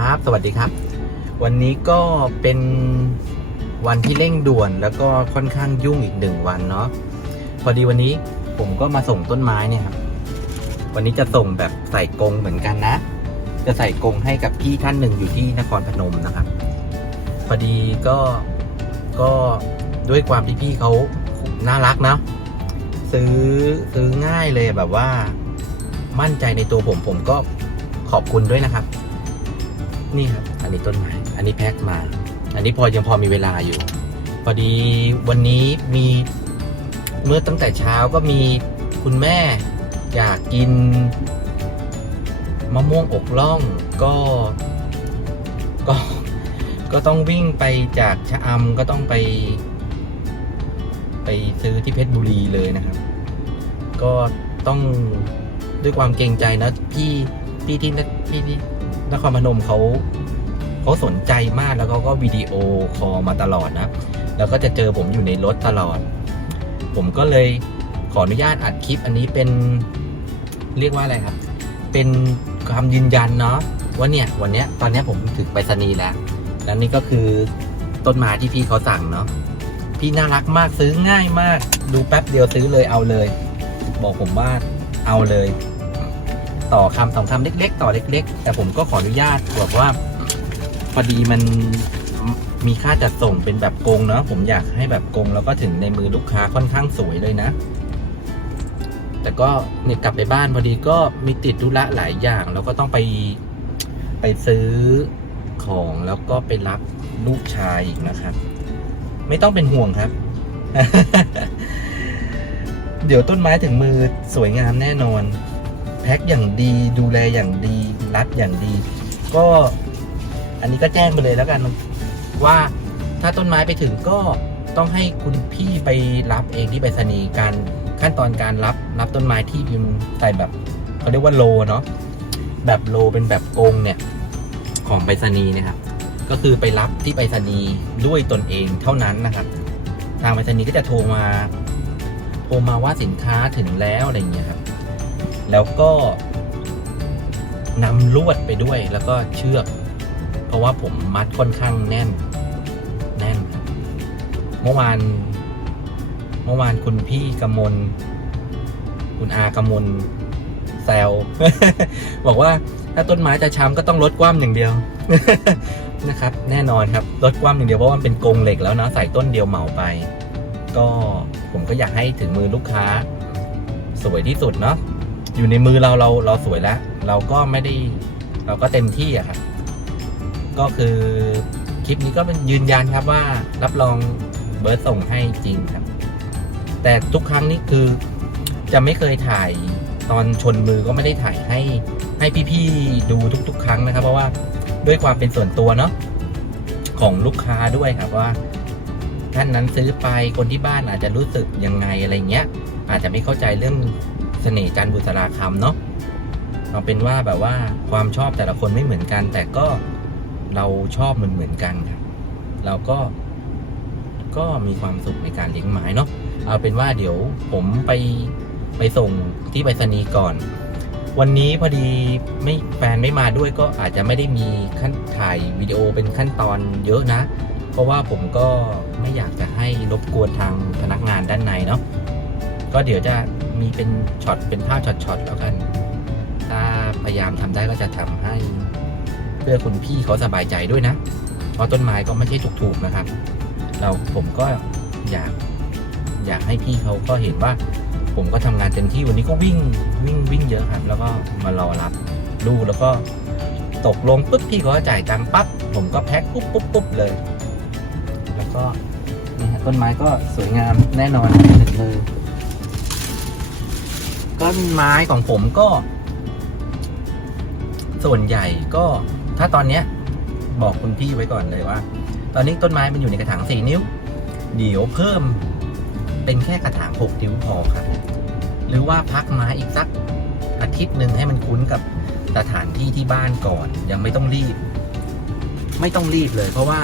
ครับ สวัสดีครับ วันนี้ก็เป็นวันที่เร่งด่วนแล้วก็ค่อนข้างยุ่งอีกหนึ่งวันเนาะพอดีวันนี้ผมก็มาส่งต้นไม้เนี่ยครับ วันนี้จะส่งแบบใส่กรงเหมือนกันนะ จะใส่กรงให้กับพี่ท่านหนึ่งอยู่ที่นครพนมนะครับ พอดีก็ก็ด้วยความที่พี่เขาน่ารักเนาะซื้อซื้อง่ายเลยแบบว่า มั่นใจในตัวผมผมก็ขอบคุณด้วยนะครับ นี่ครับ อันนี้ต้นไม้ อันนี้แพ็คมา อันนี้พอยังพอมีเวลาอยู่ พอดีวันนี้มีเมื่อตั้งแต่เช้าก็มีคุณแม่อยากกินมะม่วงอกล่องก็ก็ก็ต้องวิ่งไปจากชะอำก็ต้องไป ไปซื้อที่เพชรบุรีเลยนะครับ ก็ต้องด้วยความเกรงใจนะพี่พี่ที่พี่ที่ นครพนมเขาเขาสนใจมากแล้วเขาก็วิดีโอคอลมาตลอดนะ แล้วก็จะเจอผมอยู่ในรถตลอด ผมก็เลยขออนุญาตอัดคลิปอันนี้เป็นเรียกว่าอะไรครับ เป็นคำยืนยันเนาะว่าเนี่ยวันเนี้ยตอนเนี้ยผมถึงไปรษณีย์แล้ว แล้วนี่ก็คือต้นไม้ที่พี่เขาสั่งเนาะพี่น่ารักมากซื้อง่ายมาก ดูแป๊บเดียวซื้อเลยเอาเลย บอกผมว่าเอาเลย ต่อคำสองคำเล็ก ๆ ต่อเล็ก ๆ แต่ผมก็ขออนุญาตบอกว่า พอดีมันมีค่าจัดส่งเป็นแบบกงเนาะผมอยากให้แบบกงแล้วก็ถึงในมือลูกค้าค่อนข้างสวยเลยนะ แต่ก็เนี่ยกลับไปบ้านพอดีก็มีติดธุระหลายอย่างแล้วก็ต้องไปไปซื้อของแล้วก็ไปรับลูกชายอีกนะครับ ไม่ต้องเป็นห่วงครับ เดี๋ยวต้นไม้ถึงมือสวยงามแน่นอน แพ็คอย่างดีดูแลอย่างดีรัดอย่างดี ก็อันนี้ก็แจ้งไปเลยแล้วกันว่าถ้าต้นไม้ไปถึงก็ต้องให้คุณพี่ไปรับเองที่ไปรษณีย์การขั้นตอนการรับรับต้นไม้ที่พิมพ์ใส่แบบเขาเรียกว่าโลเนาะแบบโลเป็นแบบกงเนี่ยของไปรษณีย์นะครับ ก็คือไปรับที่ไปรษณีย์ด้วยตนเองเท่านั้นนะครับ ทางไปรษณีย์ก็จะโทรมาโทรมาว่าสินค้าถึงแล้วอะไรอย่างเงี้ยครับ แล้วก็นำลวดไปด้วยแล้วก็เชือก เพราะว่าผมมัดค่อนข้างแน่น แน่น เมื่อวาน เมื่อวานคุณพี่กำมล คุณอากำมลแซวบอกว่าถ้าต้นไม้จะช้ำก็ต้องลดความอย่างเดียวนะครับ แน่นอนครับลดความอย่างเดียวเพราะมันเป็นกรงเหล็กแล้วนะใส่ต้นเดียวเหมาไป ก็ผมก็อยากให้ถึงมือลูกค้า สวยที่สุดเนาะ อยู่ในมือเราเราเราสวยแล้ว เราก็ไม่ได้เราก็เต็มที่อะครับ ก็คือคลิปนี้ก็เป็นยืนยันครับว่ารับรองเบิร์ส่งให้จริงครับ แต่ทุกครั้งนี้คือจะไม่เคยถ่ายตอนชนมือก็ไม่ได้ถ่ายให้ให้พี่ๆดูทุก ๆ ครั้งนะครับ เพราะว่าด้วยความเป็นส่วนตัวเนาะของลูกค้าด้วยครับว่าท่านนั้นซื้อไปคนที่บ้านอาจจะรู้สึกยังไงอะไรเงี้ย อาจจะไม่เข้าใจเรื่อง เสน่ห์จันบุษราคำเนาะเอาเป็นว่าแบบว่าความชอบแต่ละคนไม่เหมือนกัน แต่ก็เราชอบเหมือนเหมือนๆกันครับเราก็ก็มีความสุขในการเลี้ยงไม้เนาะเอาเป็นว่าเดี๋ยวผมไปไปส่งที่ไปรษณีย์ก่อน วันนี้พอดีไม่แฟนไม่มาด้วยก็อาจจะไม่ได้มีขั้นถ่ายวิดีโอเป็นขั้นตอนเยอะนะ เพราะว่าผมก็ไม่อยากจะให้รบกวนทางพนักงานด้านในเนาะก็เดี๋ยวจะ มีเป็นช็อตเป็นภาพช็อตๆแล้วกัน ถ้าพยายามทำได้ก็จะทำให้เพื่อคุณพี่เขาสบายใจด้วยนะ เพราะต้นไม้ก็ไม่ใช่ถูกๆนะครับ เราผมก็อยากอยากให้พี่เขาก็เห็นว่า ผมก็ทำงานเต็มที่วันนี้ก็วิ่งวิ่งวิ่งเยอะครับ แล้วก็มารอรับลูกแล้วก็ตกลงปุ๊บพี่เขาจ่ายตังค์ปั๊บผมก็แพ็คปุ๊บปุ๊บปุ๊บเลย แล้วก็ต้นไม้ก็สวยงามแน่นอนหนึ่งมือ ต้นไม้ของผมก็ ส่วนใหญ่ก็ ถ้าตอนเนี้ย บอกคุณพี่ไว้ก่อนเลยว่า ตอนนี้ต้นไม้มันอยู่ในกระถางสี่นิ้ว เดี๋ยวเพิ่ม เป็นแค่กระถางหกนิ้วพอครับ หรือว่าพักไม้อีกสักอาทิตย์หนึ่งให้มันคุ้นกับสถานที่ที่บ้านก่อน ยังไม่ต้องรีบ ไม่ต้องรีบเลย เพราะว่า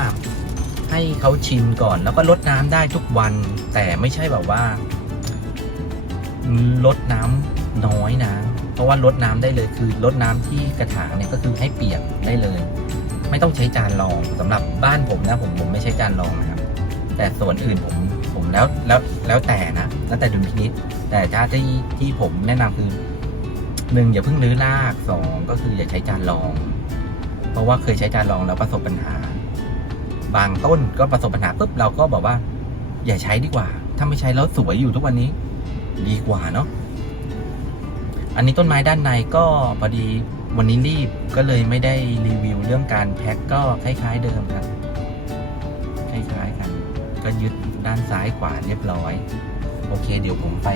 ให้เขาชินก่อนแล้วก็ลดน้ำได้ทุกวัน แต่ไม่ใช่แบบว่า ลดน้ำน้อยนะ เพราะว่าลดน้ำได้เลยคือลดน้ำที่กระถางเนี่ยก็คือให้เปียกได้เลย ไม่ต้องใช้จานรองสำหรับบ้านผมนะผมผมไม่ใช้จานรองนะครับ แต่ส่วนอื่นผมผมแล้วแล้วแล้วแต่นะแล้วแต่ดุลพินิจแต่ถ้าที่ที่ผมแนะนำคือหนึ่งอย่าเพิ่งรื้อรากสองก็คืออย่าใช้จานรอง เพราะว่าเคยใช้จานรองแล้วประสบปัญหา บางต้นก็ประสบปัญหาปุ๊บเราก็บอกว่า อย่าใช้ดีกว่า ถ้าไม่ใช้แล้วสวยอยู่ทุกวันนี้ ดีกว่าเนาะอันนี้ต้นไม้ด้านในก็พอดีวันนี้รีบก็เลยไม่ได้รีวิวเรื่องการแพ็คก็คล้าย ๆ เดิมครับคล้ายๆกันก็ยึดด้านซ้ายขวาเรียบร้อย โอเค เดี๋ยวผมไป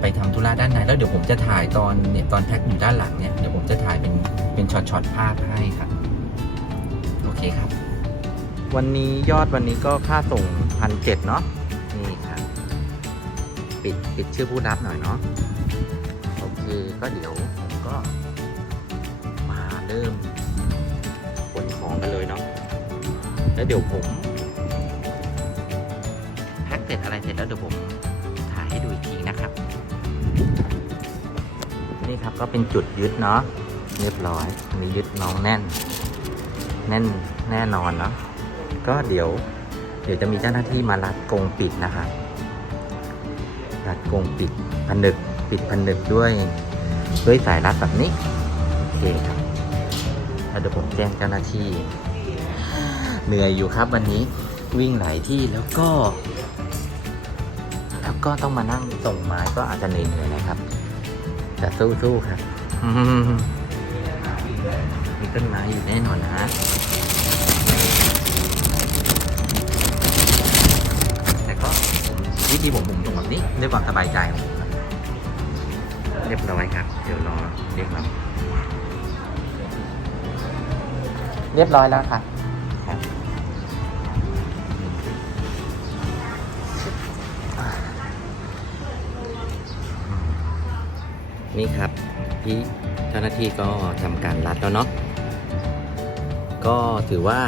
ไปทำธุระด้านในแล้วเดี๋ยวผมจะถ่ายตอนเนี่ยตอนแพ็คอยู่ด้านหลังเนี่ยเดี๋ยวผมจะถ่ายเป็นเป็นช็อตๆภาพให้ครับ โอเคครับ วันนี้ยอดวันนี้ก็ค่าส่งพันเจ็ดเนาะนี่ครับ ปิดปิดชื่อผู้รับหน่อยเนาะโอเคก็เดี๋ยวผมก็ มาเริ่มขนของกันเลยเนาะแล้วเดี๋ยวผมแพ็คเสร็จอะไรเสร็จแล้วเดี๋ยวผมถ่ายให้ดูอีกทีนะครับ นี่ครับก็เป็นจุดยึดเนาะเรียบร้อยมียึดน้องแน่น แน่นแน่นอนเนาะก็เดี๋ยว เดี๋ยวจะมีเจ้าหน้าที่มารัดกรงปิดนะครับ รัดกรงปิดผนึกปิดผนึกด้วยด้วยสายรัดแบบนี้โอเคครับเดี๋ยวผมแจ้งเจ้าหน้าที่ เหนื่อยอยู่ครับวันนี้วิ่งหลายที่แล้วก็ แล้วก็ต้องมานั่งส่งไม้ก็อาจจะเหนื่อยๆนะครับ แต่สู้ๆครับมีต้นไม้อยู่แน่นอนนะแต่ก็วิธีผมผมตรง ด้วยความสบายใจของผมครับเรียบร้อยครับ เดี๋ยวรอเรียกเราเรียบร้อยแล้วครับครับนี่ครับพี่เจ้าหน้าที่ก็ทำการรัดแล้วเนาะก็ถือว่า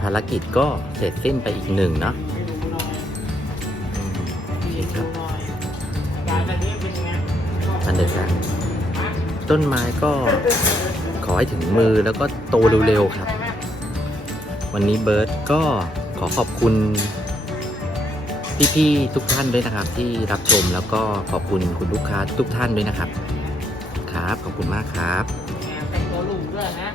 ภารกิจก็เสร็จสิ้นไปอีกหนึ่งเนาะอืมโอเคครับอันเดียวกันต้นไม้ก็ขอให้ถึงมือแล้วก็โตเร็วๆครับ วันนี้เบิร์ตก็ขอขอบคุณพี่ๆทุกท่านด้วยนะครับ ที่รับชมแล้วก็ขอบคุณคุณลูกค้าทุกท่านด้วยนะครับ ครับขอบคุณมากครับแต่งตัวหลุมด้วยนะ